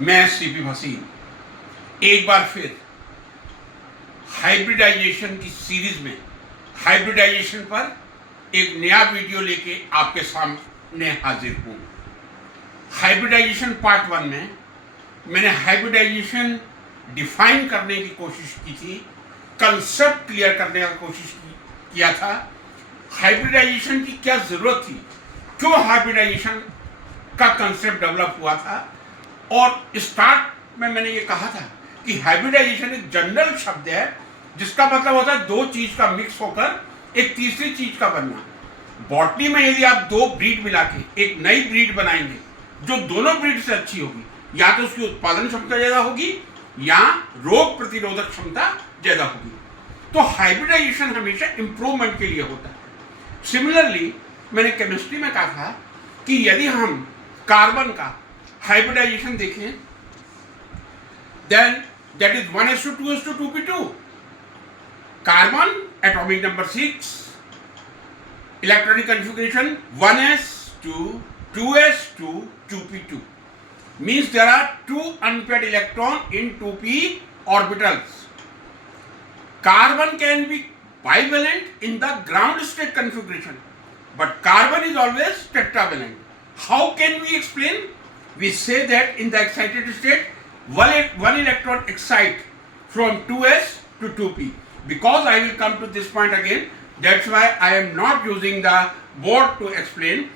मैं सीपी भसीन एक बार फिर हाइब्रिडाइजेशन की सीरीज में हाइब्रिडाइजेशन पर एक नया वीडियो लेके आपके सामने हाजिर हूँ। हाइब्रिडाइजेशन पार्ट 1 में मैंने हाइब्रिडाइजेशन डिफाइन करने की कोशिश की थी, कंसेप्ट क्लियर करने की कोशिश किया था। हाइब्रिडाइजेशन की क्या ज़रूरत थी, क्यों हाइब्रिडाइजेशन का कंसेप्ट डेवलप हुआ था, और स्टार्ट में मैंने ये कहा था कि हाइब्रिडाइजेशन एक जनरल शब्द है जिसका मतलब होता है दो चीज का मिक्स होकर एक तीसरी चीज का बनना। बॉटनी में यदि आप दो ब्रीड मिला के एक नई ब्रीड बनाएंगे जो दोनों ब्रीड से अच्छी होगी, या तो उसकी उत्पादन क्षमता ज्यादा होगी या रोग प्रतिरोधक क्षमता ज्यादा होगी। तो हाइब्रिडाइजेशन हमेशा इंप्रूवमेंट के लिए होता है। सिमिलरली मैंने केमिस्ट्री में कहा था कि यदि हम कार्बन का हाइब्रिडाइजेशन देखें, then that is 1s2 2p2. Carbon atomic number 6, electronic configuration 1s2 2s2 2p2, means there are two unpaired electrons in 2p orbitals. Carbon can be bivalent in the ground state configuration, but carbon is always tetravalent. How can we explain? We say that in the excited state, one electron excite from 2s to 2p. Because I will come to this point again, that's why I am not using the board to explain,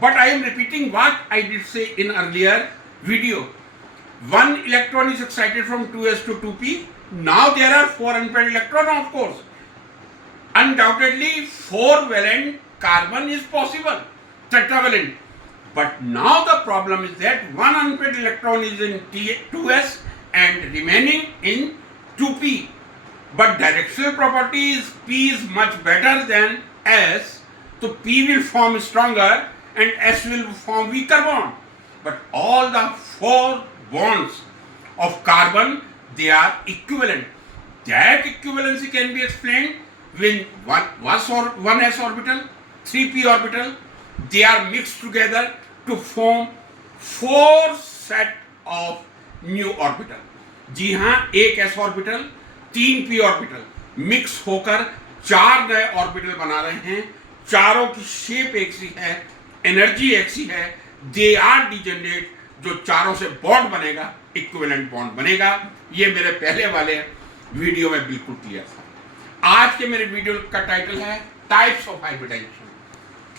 but I am repeating what I did say in earlier video. One electron is excited from 2s to 2p. Now there are 4 unpaired electrons, of course. Undoubtedly 4-valent carbon is possible, tetravalent. But now the problem is that one unpaired electron is in 2s and remaining in 2p. But directional property is p is much better than s, so p will form stronger and s will form weaker bond. But all the 4 bonds of carbon, they are equivalent. That equivalency can be explained when one s orbital, 3p orbital, they are mixed together to form 4 set of new orbital. जी हाँ, एक s orbital 3 p orbital mix होकर 4 नए orbital बना रहे हैं। चारों की shape एक सी है, एनर्जी एक सी है, दे आर डिजेनरेट। जो चारों से बॉन्ड बनेगा, इक्विवेलेंट बॉन्ड बनेगा। ये मेरे पहले वाले वीडियो में बिल्कुल क्लियर था। आज के मेरे वीडियो का टाइटल है types of hybridisation.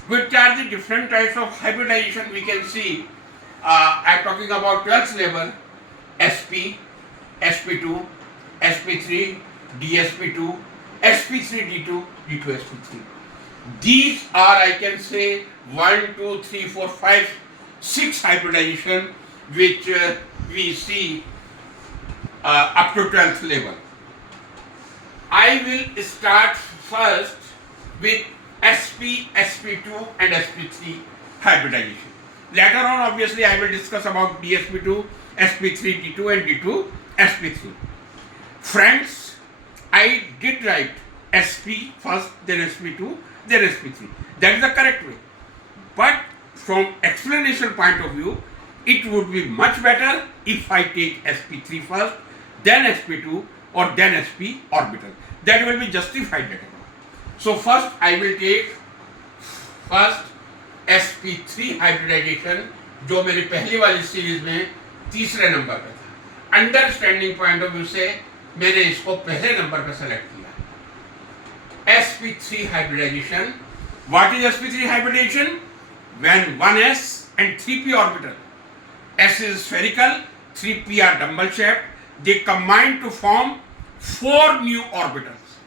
Which are the different types of hybridization we can see? I am talking about 12th level, sp, sp2, sp3, dsp2, sp3d2, d2 sp3. These are, I can say, 1 2 3 4 5 6 hybridization which we see up to 12th level. I will start first with sp, sp2 and sp3 hybridization. Later on, obviously, I will discuss about dsp2, sp3 d2 and d2 sp3. Friends, I did write sp first, then sp2, then sp3. That is the correct way. But from explanation point of view, it would be much better if I take sp3 first, then sp2 or then sp orbital. That will be justified later. So first I will take first sp3 hybridization, जो मेरी पहली वाली series में तीसरे number पे था। Understanding point of view से मैंने इसको पहले नंबर पे सेलेक्ट किया। sp3 hybridization. What is sp3 hybridization? When 1s and 3p orbital, s is spherical, 3p are dumbbell shaped, they combine to form 4 new orbitals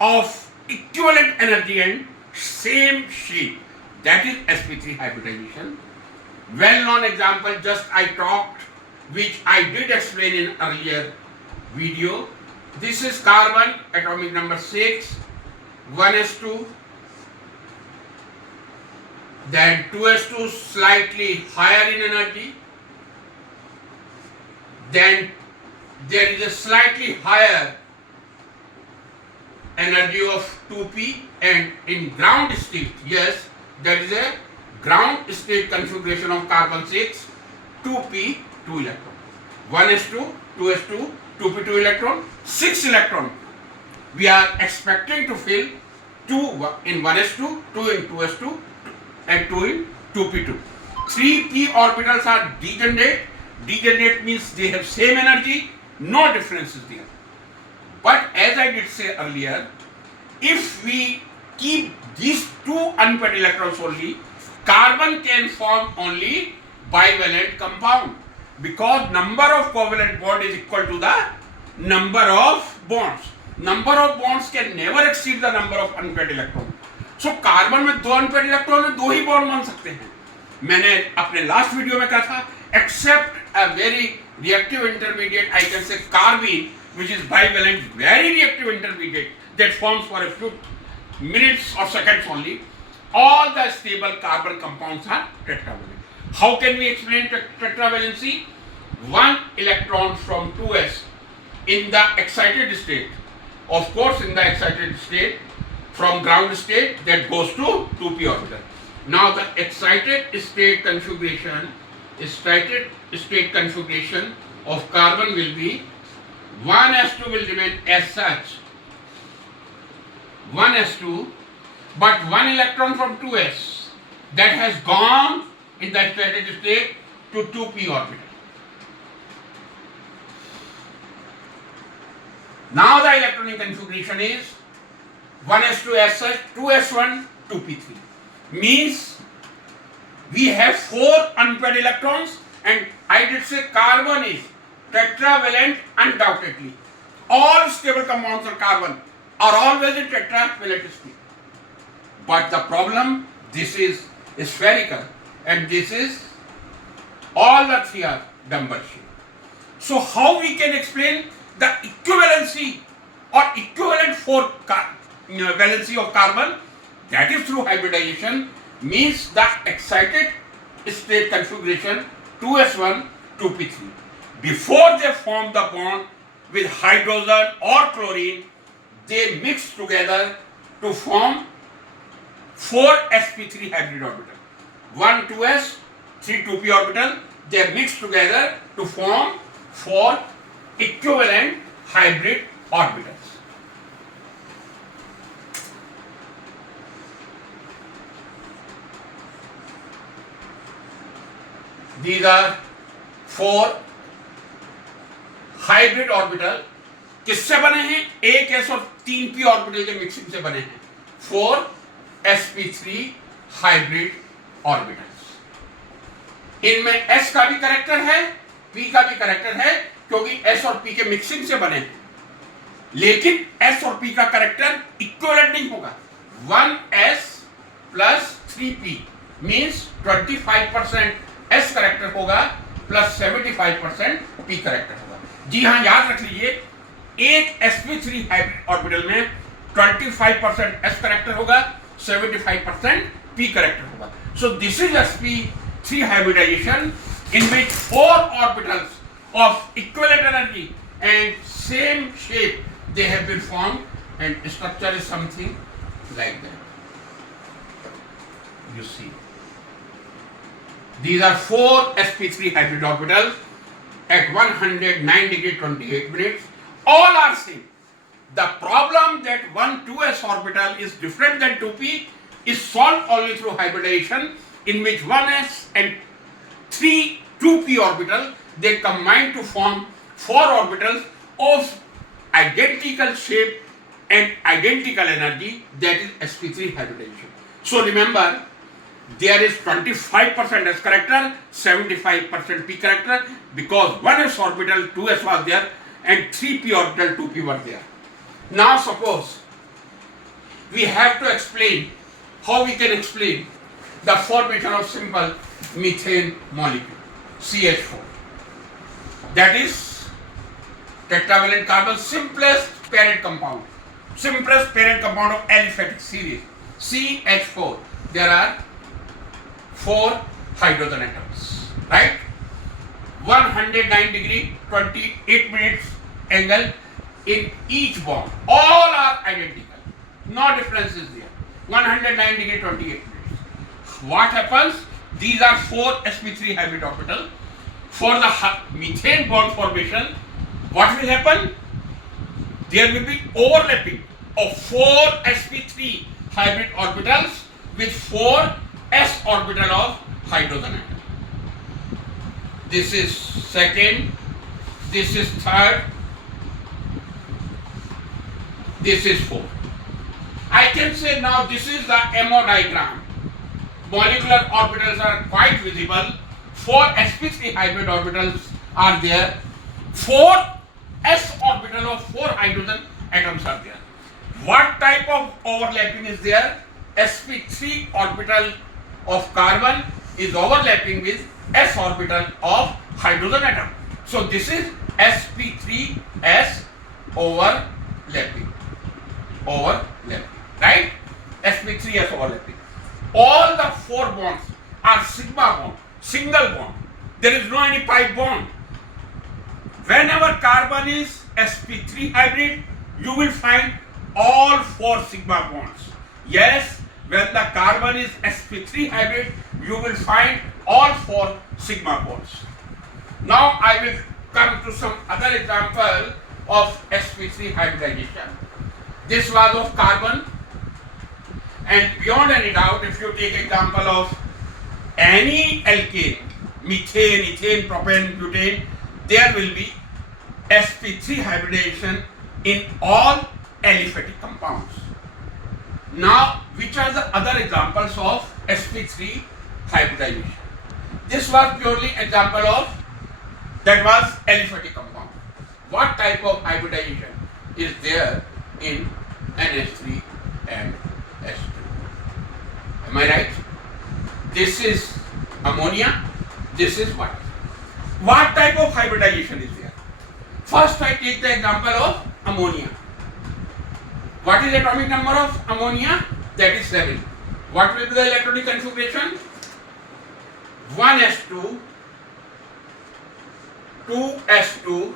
of equivalent energy and same shape. That is sp3 hybridization. Well known example just I talked, which I did explain in earlier video. This is carbon atomic number 6, 1s2, then 2s2 slightly higher in energy, then there is a slightly higher energy of 2p, and in ground state, yes, that is a ground state configuration of carbon 6, 2p, 2 electron. 1s2, 2s2, 2p2 electron, 6 electron. We are expecting to fill 2 in 1s2, 2 in 2s2, and 2 in 2p2. 3p orbitals are degenerate. Degenerate means they have same energy, no differences there. But as I did say earlier, if we keep these 2 unpaired electrons only, carbon can form only bivalent compound, because number of covalent bond is equal to the number of bonds. Number of bonds can never exceed the number of unpaired electrons. So carbon में 2 unpaired electron है, 2 ही bond बन सकते हैं. मैंने अपने last video में कहा था, except a very reactive intermediate, I can say carbene, which is bivalent, very reactive intermediate that forms for a few minutes or seconds only, all the stable carbon compounds are tetravalent. How can we explain tetravalency? 1 electron from 2s in the excited state, of course in the excited state, from ground state, that goes to 2p orbital. Now the excited state configuration of carbon will be 1s2 will remain as such, 1s2, but 1 electron from 2s that has gone in the excited state to 2p orbital. Now the electronic configuration is 1s2 as such, 2s1, 2p3. Means we have 4 unpaired electrons, and I did say carbon is tetravalent undoubtedly. All stable compounds of carbon are always in tetravalent state. But the problem, this is spherical and this is, all the 3 are dumbbell shape. So how we can explain the equivalency or equivalent for valency of carbon? That is through hybridization, means the excited state configuration 2s1, 2p3. Before they form the bond with hydrogen or chlorine, they mix together to form 4 sp3 hybrid orbital. 1 2s, 3 2p orbital, they mix together to form 4 equivalent hybrid orbitals. These are 4 hybrid orbital. किससे बने हैं? एक s और 3p orbital के mixing से बने हैं 4 sp3 hybrid orbitals. इनमें s का भी कैरेक्टर है, p का भी कैरेक्टर है, क्योंकि s और p के मिक्सिंग से बने हैं. लेकिन s और p का कैरेक्टर इक्विवेलेंट नहीं होगा. 1s plus 3p means 25% s character होगा प्लस 75% p कैरेक्टर होगा. जी हाँ, याद रख लीजिए, एक sp3 हाइब्रिड ऑर्बिटल में 25% s कैरेक्टर होगा, 75% p कैरेक्टर होगा. So this is sp3 hybridization in which 4 orbitals of equivalent energy and same shape they have been formed, and structure is something like that. You see, these are 4 sp3 hybrid orbitals at 109 degree 28 minutes. All are same. The problem that 1 2s orbital is different than 2p is solved only through hybridization, in which 1s and 3 2p orbital, they combine to form 4 orbitals of identical shape and identical energy, that is sp3 hybridization. So remember, there is 25% s character, 75% p character, because 1s orbital 2s was there and 3p orbital 2p were there. Now suppose we have to explain how we can explain the formation of simple methane molecule CH4. That is tetravalent carbon, simplest parent compound of aliphatic series CH4. There are 4 hydrogen atoms, right? 109 degree 28 minutes angle in each bond. All are identical, no differences there. 109 degree 28 minutes. What happens? These are 4 sp3 hybrid orbital. for the methane bond formation, what will happen? There will be overlapping of 4 sp3 hybrid orbitals with 4 s orbital of hydrogen atom. This is second, this is third, this is fourth. I can say now this is the MO diagram. Molecular orbitals are quite visible. 4 sp3 hybrid orbitals are there. 4 s orbital of 4 hydrogen atoms are there. What type of overlapping is there? sp3 orbital of carbon is overlapping with s orbital of hydrogen atom. So this is sp3s overlapping, right? sp3s overlapping. All the 4 bonds are sigma bond, single bond. There is no any pi bond. Whenever carbon is sp3 hybrid, you will find all 4 sigma bonds. Yes, when the carbon is sp3 hybrid, you will find all 4 sigma bonds. Now I will come to some other example of sp3 hybridization. This was of carbon, and beyond any doubt, if you take example of any alkane, methane, ethane, propane, butane, there will be sp3 hybridization in all aliphatic compounds. Now, which are the other examples of sp3 hybridization? This was purely example of that was aliphatic compound. What type of hybridization is there in NH3 and H2? Am I right? This is ammonia, this is water. What type of hybridization is there? First I take the example of ammonia. What is the atomic number of ammonia? That is 7. What will be the electronic configuration? 1s2, 2s2,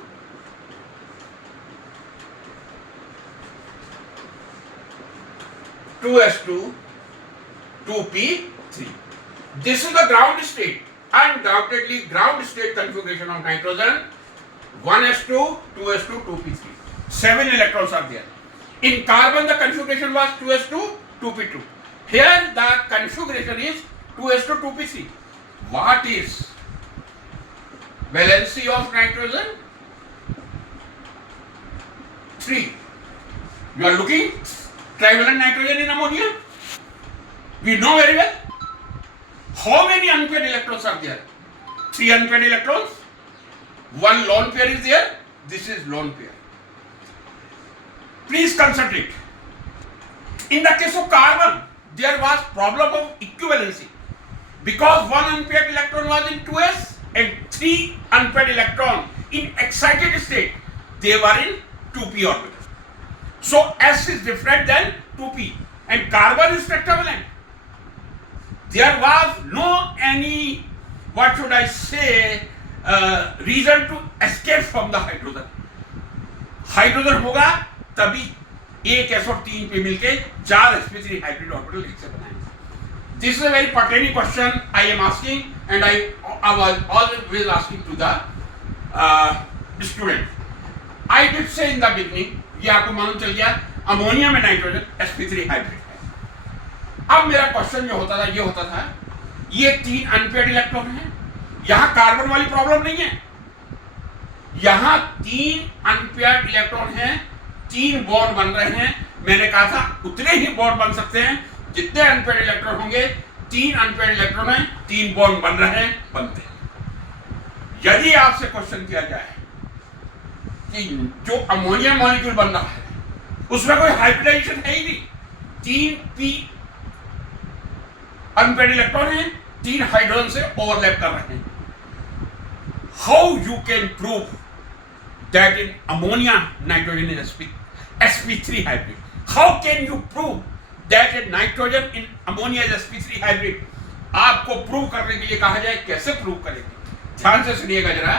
2s2, 2p3. This is the ground state. Undoubtedly ground state configuration of nitrogen. 1s2, 2s2, 2p3. 7 electrons are there. In carbon the configuration was 2s2, 2p2. Here the configuration is 2s2, 2p3. What is valency of nitrogen? 3. You are looking trivalent nitrogen in ammonia. We know very well. How many unpaired electrons are there? 3 unpaired electrons. 1 lone pair is there. This is lone pair. Please concentrate. In the case of carbon, there was problem of equivalency because 1 unpaired electron was in 2s and 3 unpaired electron in excited state, they were in 2p orbital. So s is different than 2p and carbon is tetravalent. There was no any, what should I say, reason to escape from the hydrogen. Hydrogen होगा तभी एक s और 3 पे मिलके 4 sp3 hybrid orbital एक से बनाएंगे. This is a very pertaining question I am asking and I was always asking to the student. I did say in the beginning, ये आपको मालूम चल गया अमोनिया में नाइट्रोजन sp3 हाइब्रिड है. अब मेरा क्वेश्चन जो होता था ये होता था ये 3 अनपेयर्ड इलेक्ट्रॉन हैं. यहाँ कार्बन वाली प्रॉब्लम नहीं है. यहाँ 3 अनपेयर्ड इलेक्ट्रॉन हैं, 3 बॉन्ड बन रहे हैं. मैंने कहा था उतने ही बॉन्ड बन सकते हैं जितने अनपेयर्ड इलेक्ट्रॉन होंगे. 3 अनपेयर्ड इलेक्ट्रॉन हैं, 3 बॉन्ड बन रहे हैं, बनते हैं. यदि आपसे क्वेश्चन किया जाए कि जो अमोनिया मॉलिक्यूल बन रहा है उसमें कोई हाइब्रिडाइजेशन है ही नहीं, 3 p अनपेयर्ड इलेक्ट्रॉन हैं, 3 हाइड्रोजन से ओवरलैप कर रहे हैं. How you can prove that in ammonia nitrogen is sp3 hybrid? How can you prove that in nitrogen in ammonia is sp3 hybrid? आपको प्रूव करने के लिए कहा जाए कैसे प्रूव करेंगे. ध्यान से सुनिएगा जरा.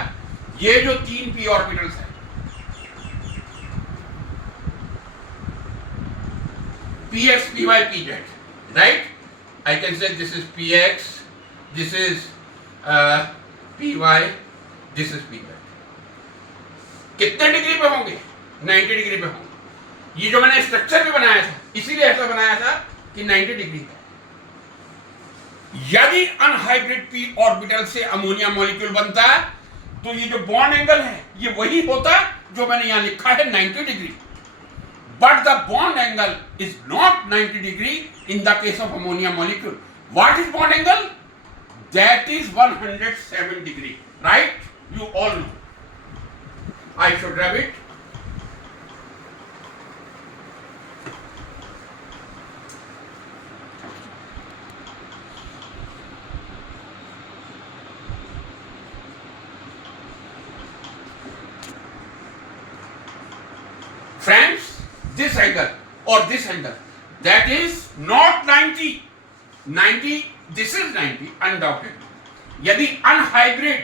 ये जो 3 p ऑर्बिटल्स हैं, px py pz, right? I can say this is px, this is py this is P wait. कितने डिग्री पे होंगे? 90 डिग्री पे होंगे। ये जो मैंने स्ट्रक्चर भी बनाया था इसीलिए ऐसा बनाया था कि 90 डिग्री है। यदि अनहाइब्रिड पी ऑर्बिटल से अमोनिया मॉलिक्यूल बनता है तो ये जो बॉन्ड एंगल है ये वही होता जो मैंने यहां लिखा है 90 degree. But the bond angle is not 90 degree in the case of ammonia molecule. What is bond angle? That is 107 degree, right? You all know. I should rub it. Friends, this angle or this angle, that is not 90. 90, this is 90 undoubtedly. यदि unhybrid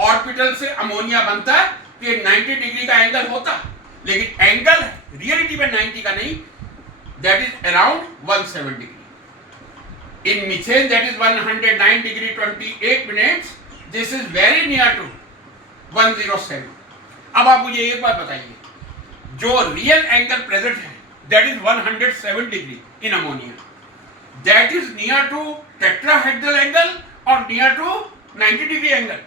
orbital से ammonia बनता है तो ये 90 degree का angle होता, लेकिन angle reality में 90 का नहीं, that is around 107 degree. In methane that is 109 degree 28 minutes, this is very near to 107। अब आप मुझे एक बात बताइए, जो रियल एंगल प्रेजेंट है that is 107 degree in ammonia, that is near to tetrahedral angle और near to 90 degree angle?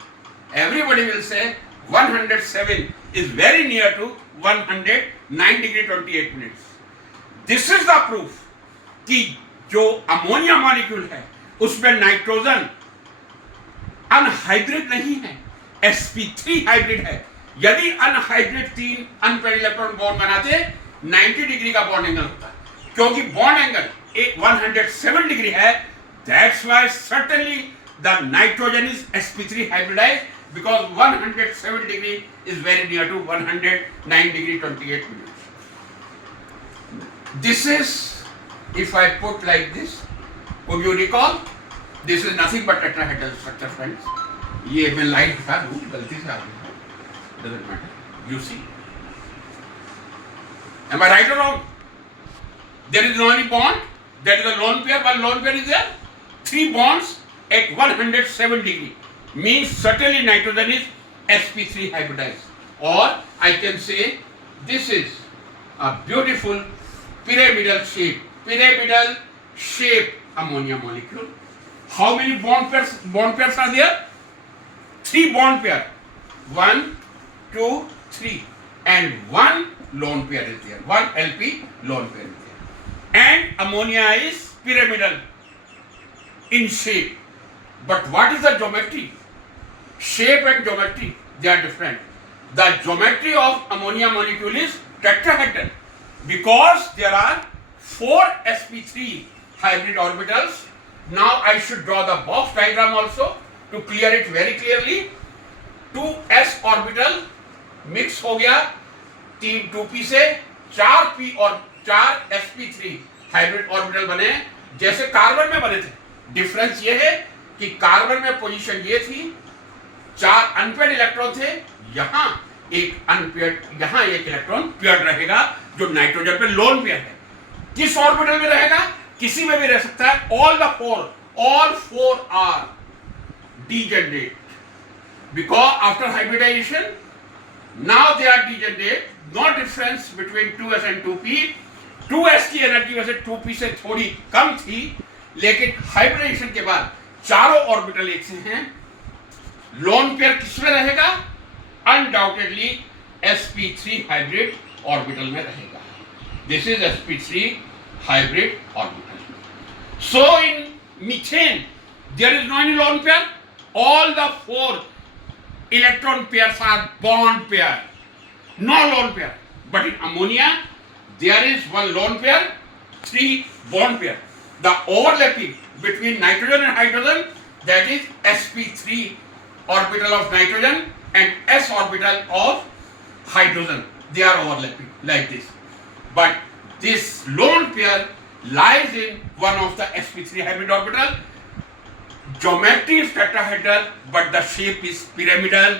Everybody will say 107 is very near to 109 degree 28 minutes. This is the proof कि जो ammonia molecule है उसमें nitrogen unhybrid नहीं है, sp3 hybrid है। यदि unhybrid 3 unpaired electron bond बनाते 90 डिग्री का बॉन्ड एंगल होता, क्योंकि बॉन्ड एंगल 107 डिग्री है। That's why certainly the nitrogen is sp3 hybridized, because 107 degree is very near to 109 degree 28 minutes. This is, if I put like this, would you recall? This is nothing but tetrahedral structure, friends. ये मैं light दिखा दूं, गलती से आ गया, doesn't matter. You see? Am I right or wrong? There is no any bond. That is a lone pair. One lone pair is there. 3 bonds at 107 degree means certainly nitrogen is sp3 hybridized. Or I can say this is a beautiful pyramidal shape ammonia molecule. How many bond pairs are there? 3 bond pair, 1 2 3, and 1 lone pair is there, 1 lp lone pair is there, and ammonia is pyramidal in shape. But what is the geometry? Shape and geometry, they are different. The geometry of ammonia molecule is tetrahedral because there are 4 sp3 hybrid orbitals. Now I should draw the box diagram also to clear it very clearly. 2s orbital mix हो गया 3 2p से, 4p और 4 sp3 hybrid orbital बने जैसे carbon में बने थे। Difference ये है कि कार्बन में पोजीशन ये थी, 4 अनपेयर्ड इलेक्ट्रॉन थे, यहाँ एक अनपेयर्ड, यहाँ एक इलेक्ट्रॉन पेयर्ड रहेगा जो नाइट्रोजन पे लोन पेयर है। किस ऑर्बिटल में रहेगा? किसी में भी रह सकता है। all four are degenerate because after hybridization now they are degenerate. No difference between 2s and 2p. 2s की एनर्जी वैसे 2p से थोड़ी कम थी, लेकिन हाइब्रिडाइजेशन के बाद चारों ऑर्बिटल एक से हैं। लोन पेयर किसमें रहेगा? अनडाउटेडली sp3 हाइब्रिड ऑर्बिटल में रहेगा। This is sp3 hybrid orbital. So in methane there is no any lone pair, all the 4 electron pairs are bond pair, no lone pair. But in ammonia there is 1 lone pair, 3 bond pair. The overlapping between nitrogen and hydrogen, that is sp3 orbital of nitrogen and s orbital of hydrogen, they are overlapping like this. But this lone pair lies in one of the sp3 hybrid orbital. Geometry is tetrahedral, but the shape is pyramidal,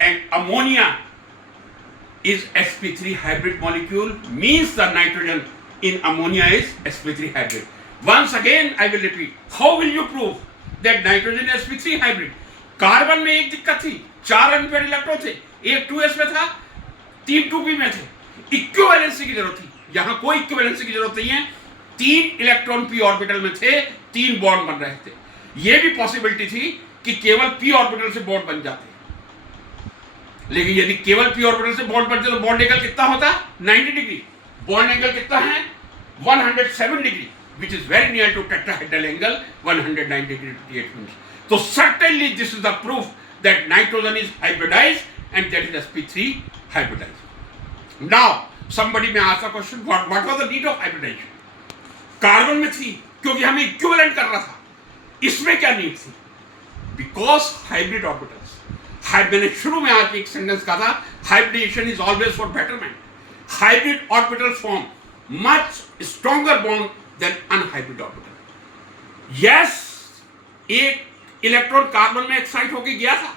and ammonia is sp3 hybrid molecule, means the nitrogen in ammonia is sp3 hybrid. Once again I will repeat, how will you prove that nitrogen is sp3 hybrid? Carbon में एक दिक्कत थी, 4 unpaired electron थे, एक 2s में था, 3 2p में थे, इक्विवेलेंसी की जरूरत थी। यहां कोई इक्विवेलेंसी की जरूरत नहीं है, 3 इलेक्ट्रॉन p ऑर्बिटल में थे, 3 बॉन्ड बन रहे थे। यह भी पॉसिबिलिटी थी कि केवल p ऑर्बिटल से बॉन्ड बन जाते, लेकिन यदि केवल p ऑर्बिटल से बॉन्ड बनते तो बॉन्ड एंगल कितना होता? 90 डिग्री। बॉन्ड एंगल कितना है? 107 degree, which is very near to tetrahedral angle 190 degree 58 minutes. So certainly this is the proof that nitrogen is hybridized and that is sp3 hybridized. Now somebody may ask a question, what was the need of hybridization? Carbon में थी क्योंकि हमें equivalent करना था, इसमें क्या need थी? Because hybrid orbitals, मैंने शुरू में आज एक सेंटेंस कहा था, hybridisation is always for betterment. Hybrid orbitals form much stronger bond than unhybrid orbital. Yes, एक इलेक्ट्रॉन कार्बन में एक्साइट होकर गया था,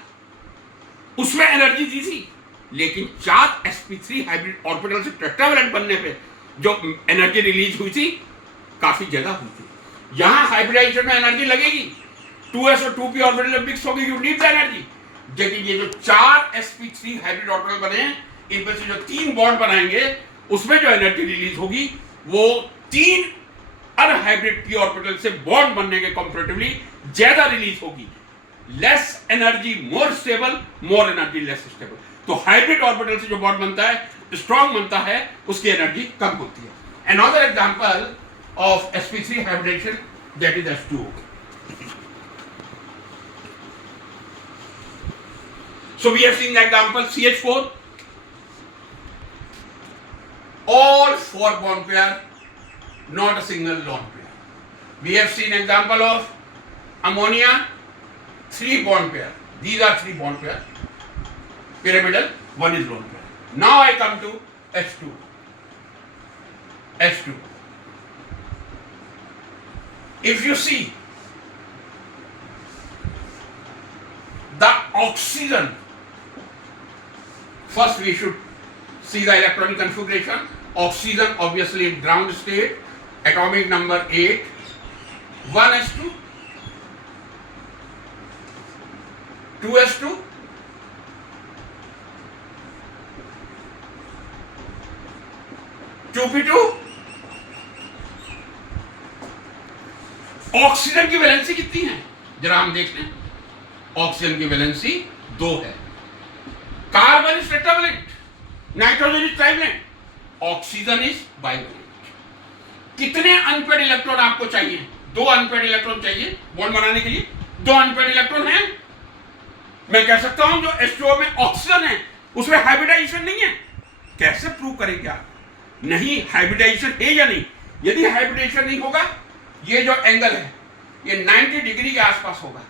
उसमें एनर्जी दी थी, लेकिन 4 sp3 हाइब्रिड ऑर्बिटल से टेट्रावैलेंट बनने पे जो एनर्जी रिलीज हुई थी काफी ज्यादा हुई थी। यहां हाइब्रिडाइजेशन में एनर्जी लगेगी, 2s और 2p ऑर्बिटल मिक्स होगी, यू नीड द एनर्जी। लेकिन ये जो 4 sp3 हाइब्रिड ऑर्बिटल बने हैं, इनमें से जो 3 बॉन्ड बनाएंगे उसमें जो एनर्जी रिलीज होगी वो 3 अनहाइब्रिड p ऑर्बिटल से बॉन्ड बनने के कंपैरेटिवली ज्यादा रिलीज होगी। Less energy more stable, more energy less stable. तो हाइब्रिड ऑर्बिटल से जो बॉन्ड बनता है, स्ट्रॉन्ग बनता है, उसकी एनर्जी कम होती है। Another example of sp3 hybridization, that is H2O. So we have seen the example CH4, all 4 bond pair, not a single lone pair. We have seen example of ammonia, 3 bond pair. These are 3 bond pair, pyramidal, 1 is lone pair. Now I come to H2. H2. If you see the oxygen, first we should see the electronic configuration. Oxygen obviously in ground state, atomic number 8, 1s2, 2s2, 2p2, oxygen की valency कितनी है जरा हम देख लें। Oxygen की valency 2 है, carbon is tetravalent, nitrogen is trivalent, oxygen is bivalent. कितने अनपेयर्ड इलेक्ट्रॉन आपको चाहिए? 2 अनपेयर्ड इलेक्ट्रॉन चाहिए बॉन्ड बनाने के लिए। 2 अनपेयर्ड इलेक्ट्रॉन हैं। मैं कह सकता हूं जो H2O में ऑक्सीजन है उसमें हाइब्रिडाइजेशन नहीं है। कैसे प्रूव करेंगे आप? नहीं, हाइब्रिडाइजेशन है या नहीं? यदि हाइब्रिडाइजेशन नहीं होगा, ये जो एंगल है ये 90 डिग्री के आसपास होगा,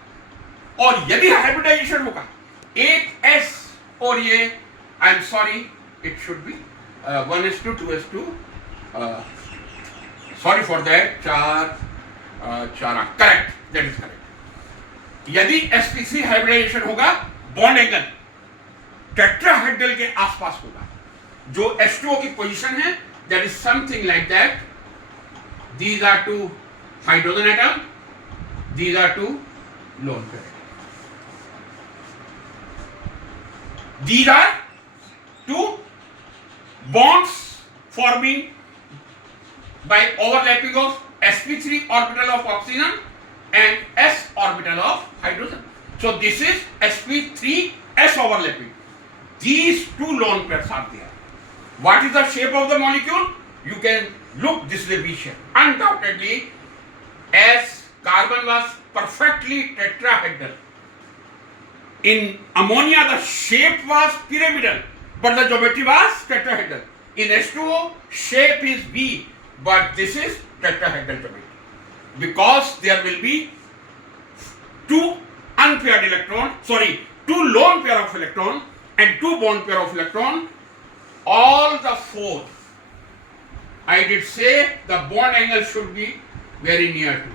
और यदि हाइब्रिडाइजेशन होगा, एक S और ये, I am sorry, it should be 1s2 2s2, sorry for that, 4 correct, that is correct. यदि sp3 हाइब्रिडाइजेशन होगा, बॉन्ड एंगल टेट्राहेड्रल के आसपास होगा। जो H2O की पोजीशन है, that is something like that. These are 2 hydrogen atom, these are 2 lone pair. These are 2 bonds forming by overlapping of sp3 orbital of oxygen and s orbital of hydrogen. So this is sp3s overlapping. These 2 lone pairs are there. What is the shape of the molecule? You can look, this is a V shape. Undoubtedly, as carbon was perfectly tetrahedral, in ammonia the shape was pyramidal, but the geometry was tetrahedral. In H2O, shape is V, but this is tetrahedral geometry. Because there will be 2 unpaired electron, 2 lone pair of electron and 2 bond pair of electron. All the 4, I did say the bond angle should be very near to.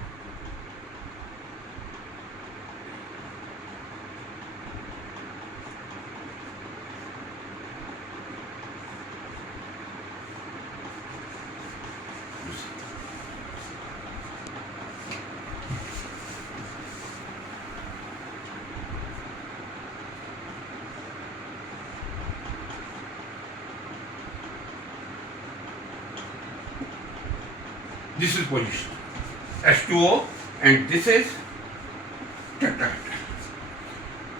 This is position H2O and this is tetrahedral.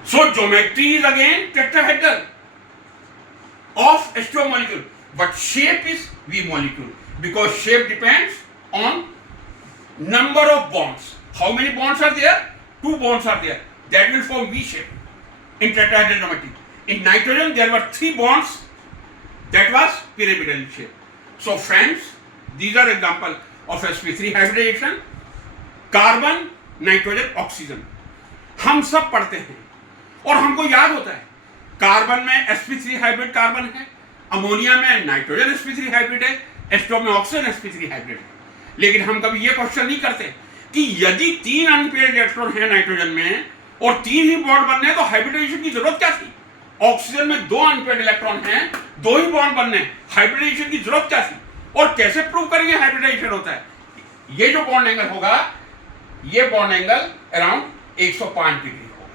So geometry is again tetrahedral of H2O molecule, but shape is V molecule because shape depends on number of bonds. How many bonds are there? 2 bonds are there. That will form V shape in tetrahedral geometry. In nitrogen there were 3 bonds. That was pyramidal shape. So friends, these are example of sp3 hybridization. Carbon, nitrogen, oxygen हम सब पढ़ते हैं और हमको याद होता है carbon में sp3 हाइब्रिड कार्बन है, अमोनिया में नाइट्रोजन sp3 हाइब्रिड है, H2O में ऑक्सीजन sp3 हाइब्रिड है. लेकिन हम कभी ये क्वेश्चन नहीं करते कि यदि 3 अनपेयर्ड इलेक्ट्रॉन है नाइट्रोजन में और 3 ही बॉन्ड बनने हैं तो हाइब्रिडाइजेशन की जरूरत क्या थी? ऑक्सीजन में 2 अनपेयर्ड इलेक्ट्रॉन हैं, 2 ही बॉन्ड बनने हैं, हाइब्रिडाइजेशन की जरूरत क्या थी? और कैसे प्रूव करेंगे हाइब्रिडाइजेशन होता है? ये जो बॉन्ड एंगल होगा, ये बॉन्ड एंगल अराउंड 105 डिग्री होगा.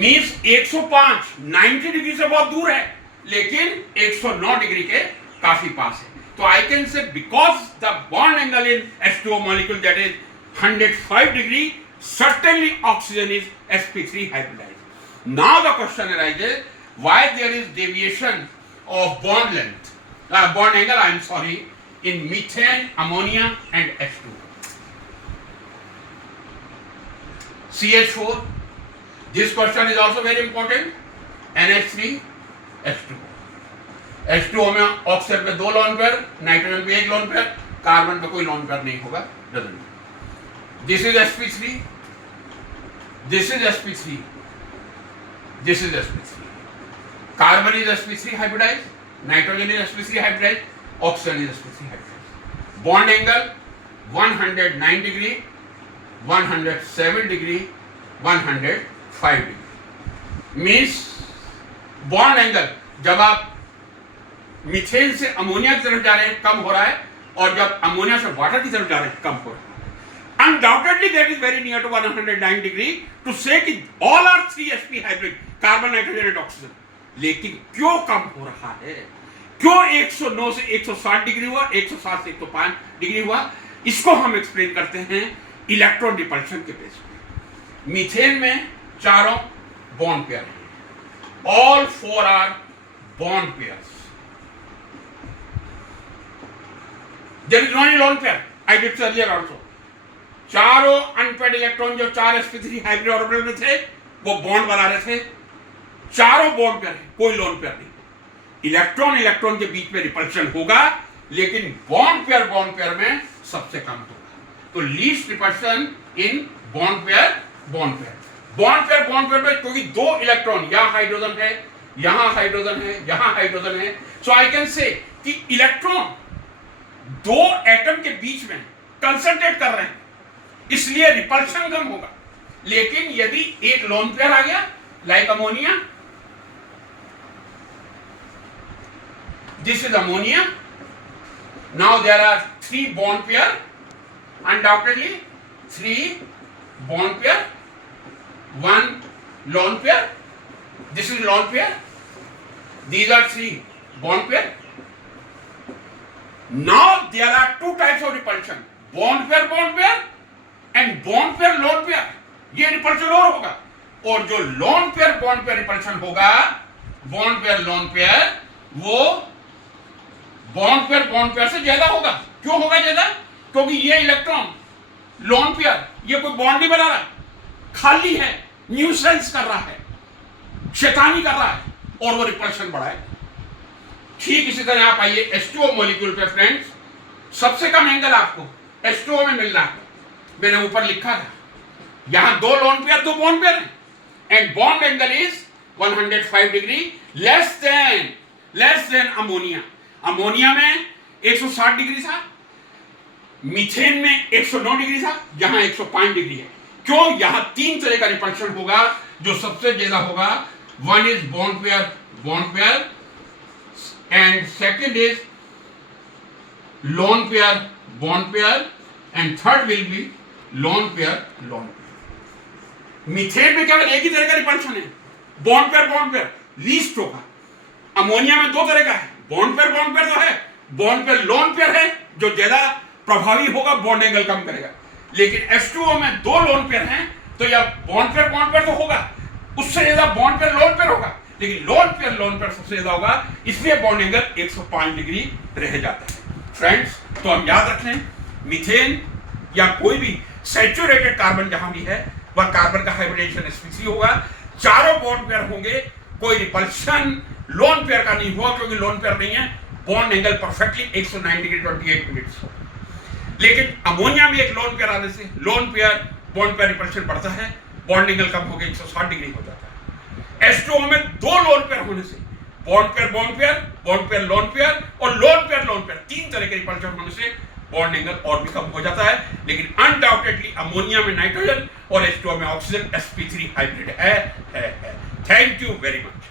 मींस 105 90 डिग्री से बहुत दूर है, लेकिन 109 डिग्री के काफी पास है. तो I can say because the bond angle in H2O molecule that is 105 degree, certainly oxygen is sp3 hybridized. Now the question arises, why there is deviation of bond length, bond angle, I am sorry, in methane, ammonia and H2O. CH4, this question is also very important. NH3, H2O. H2O में oxygen पे 2 lone pair, nitrogen पे 1 lone pair, carbon पे कोई lone pair नहीं होगा. This is sp3, this is sp3, this is sp3. Carbon is sp3 hybridized, nitrogen is sp3 hybridized, oxygen is sp3 hybridized. Bond angle 109 degree, 107 degree, 105 degree. Means bond angle जब आप methane से ammonia की तरफ जा रहे हैं कम हो रहा है, और जब अमोनिया से वाटर की तरफ जा रहे हैं कम हो रहा है. Undoubtedly that is very near to 109 degree to say कि all are 3 sp hybrid, carbon, nitrogen and oxygen. लेकिन क्यों कम हो रहा है? क्यों 109 से 160 डिग्री हुआ, 160 से 105 डिग्री हुआ? इसको हम एक्सप्लेन करते हैं इलेक्ट्रॉन रिपल्शन के बेस पे. मीथेन में चारों बॉन्ड पेयर हैं, all 4 are bond pairs. There is only lone pair. I did earlier also. चारों अनपेयर्ड इलेक्ट्रॉन जो 4 sp3 हाइब्रिड ऑर्बिटल में थे वो बॉन्ड बना रहे थे. चारों बॉन्ड पेयर है, कोई लोन पेयर नहीं. इलेक्ट्रॉन इलेक्ट्रॉन के बीच में रिपल्शन होगा, लेकिन बॉन्ड पेयर में सबसे कम होगा. तो least repulsion in bond pair में, क्योंकि 2 इलेक्ट्रॉन, यहां हाइड्रोजन है, यहां हाइड्रोजन है, यहां हाइड्रोजन है. सो आई कैन से कि इलेक्ट्रॉन 2 एटम के बीच में कंसंट्रेट कर रहे हैं, इसलिए रिपल्शन कम होगा. लेकिन यदि एक लोन पेयर आ गया like ammonia, this is ammonia, now there are 3 bond pair, undoubtedly 3 bond pair, 1 lone pair, this is lone pair, these are 3 bond pair. Now there are 2 types of repulsion, bond pair and bond pair lone pair. ये repulsion और होगा, और जो lone pair bond pair repulsion होगा, bond pair lone pair, वो bond pair से ज्यादा होगा. क्यों होगा ज्यादा? क्योंकि ये इलेक्ट्रॉन लोन पेयर, ये कोई बॉन्ड नहीं बना रहा, खाली है, न्यूसेंस कर रहा है, शैतानी कर रहा है, और वो रिपल्शन बढ़ाएगा. ठीक इसी तरह आप आइए H2O मॉलिक्यूल पे फ्रेंड्स. सबसे कम एंगल आपको H2O में मिल रहा है. मैंने ऊपर लिखा था, यहां 2 लोन पेयर, 2 बॉन्ड पेयर है, and bond angle is 105 degree, less than ammonia. Ammonia में 160 डिग्री था, मीथेन में 109 डिग्री था, यहां 105 डिग्री है. क्यों? यहां 3 तरह का रिपल्शन होगा. जो सबसे ज्यादा होगा, 1 is bond pair, and second is lone pair, bond pair, and third will be lone pair. Methane में केवल एक ही तरह का रिपल्शन है, बॉन्ड पेयर लीस्ट होगा. अमोनिया में 2 तरह का है, बॉन्ड पेयर तो है, बॉन्ड पेयर लोन पेयर है जो ज्यादा प्रभावी होगा, बॉन्ड एंगल कम करेगा। लेकिन H2O में दो लोन पेयर हैं तो यह बॉन्ड पेयर तो होगा, उससे ज्यादा बॉन्ड पेयर होगा, लेकिन लोन पेयर सबसे ज्यादा होगा, इसलिए बॉन्ड एंगल 105 डिग्री रह जाता है। फ्रेंड्स, तो हम याद रख लें, मीथेन या कोई भी सैचुरेटेड कार्बन जहां भी है वह कार्बन का हाइब्रिडाइजेशन sp3 होगा। चारों बॉन्ड पेयर होंगे, कोई रिपल्शन लोन पेयर का नहीं हुआ, क्योंकि लोन पेयर नहीं है, bond angle perfectly 109 degree 28 minutes. लेकिन अमोनिया में एक लोन पेयर आने से lone pair bond pair repulsion बढ़ता है, बॉन्ड एंगल कम होकर 160 डिग्री हो जाता है। H2O में दो लोन पेयर होने से बॉन्ड पेयर लोन पेयर और लोन पेयर तीन तरह के रिपल्शन होने से बॉन्ड एंगल और भी कम हो जाता है। लेकिन अनडाउटेडली अमोनिया में नाइट्रोजन और H2O में ऑक्सीजन sp3 हाइब्रिड है। Thank you very much.